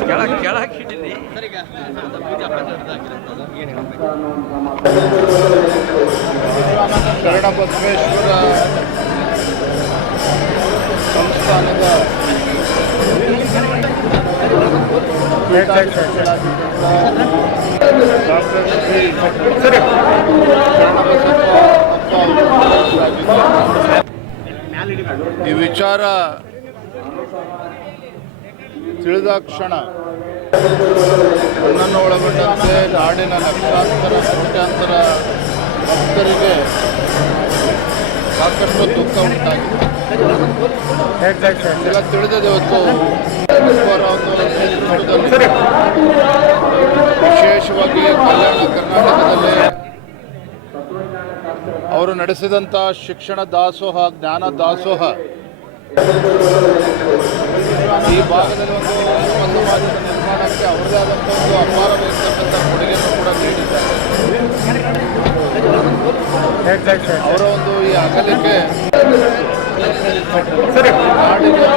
ಕೆಳಗೆ ಕೆಳಗೆ ಹಿಡೀರಿ ಶರಣಬಸವೇಶ್ವರ ಸಂಸ್ಥಾನದ ಡಾಕ್ಟರ್ ಶ್ರೀ ಶರಣಬಸಪ್ಪ ಅಪ್ಪ ಅವರು ಈ ವಿಚಾರ ತಿಳಿದ ಕ್ಷಣ ನನ್ನನ್ನು ಒಳಗೊಂಡಂತೆ ನಾಡಿನ ಲಕ್ಷಾಂತರ ಕೋಟ್ಯಾಂತರ ಭಕ್ತರಿಗೆ ಸಾಕಷ್ಟು ದುಃಖ ಉಂಟಾಗಿದೆ. ಎಲ್ಲ ತಿಳಿದಿದೆ ಇವತ್ತು ವಿಶೇಷವಾಗಿ ಕಲ್ಯಾಣ ಕರ್ನಾಟಕದಲ್ಲಿ ಅವರು ನಡೆಸಿದಂಥ ಶಿಕ್ಷಣ ದಾಸೋಹ ಜ್ಞಾನ ದಾಸೋಹ ಈ ಭಾಗದಲ್ಲಿ ಒಂದು ಒಂದು ಭಾಗದ ನಿರ್ಮಾಣಕ್ಕೆ ಅವರದೇ ಆದಂಥ ಒಂದು ಅಪಾರವಾಗಿರ್ತಕ್ಕಂಥ ಕೊಡುಗೆಯನ್ನು ಕೂಡ ನೀಡಿದ್ದಾರೆ. ಅವರ ಒಂದು ಈ ಅಗಲಿಕೆ ನಾಡಿಗೆ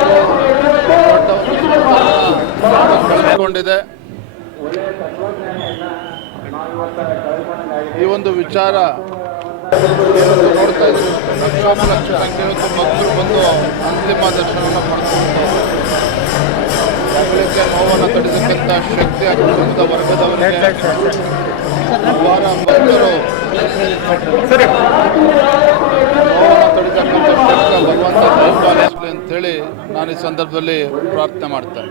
ಕಳೆದುಕೊಂಡಿದೆ ಈ ಒಂದು ವಿಚಾರ ನೋಡ್ತಾ ಇದ್ದೀವಿ. ಲಕ್ಷಾನುಲಕ್ಷ ಸಂಖ್ಯೆಯ ಭಕ್ತರು ಬಂದು ಅಂತಿಮ ದರ್ಶನವನ್ನು ಪಡೆದುಕೊಂಡು ಶಕ್ತಿ ಭಗವಂತ ಅಂತೇಳಿ ನಾನು ಈ ಸಂದರ್ಭದಲ್ಲಿ ಪ್ರಾರ್ಥನೆ ಮಾಡ್ತೇನೆ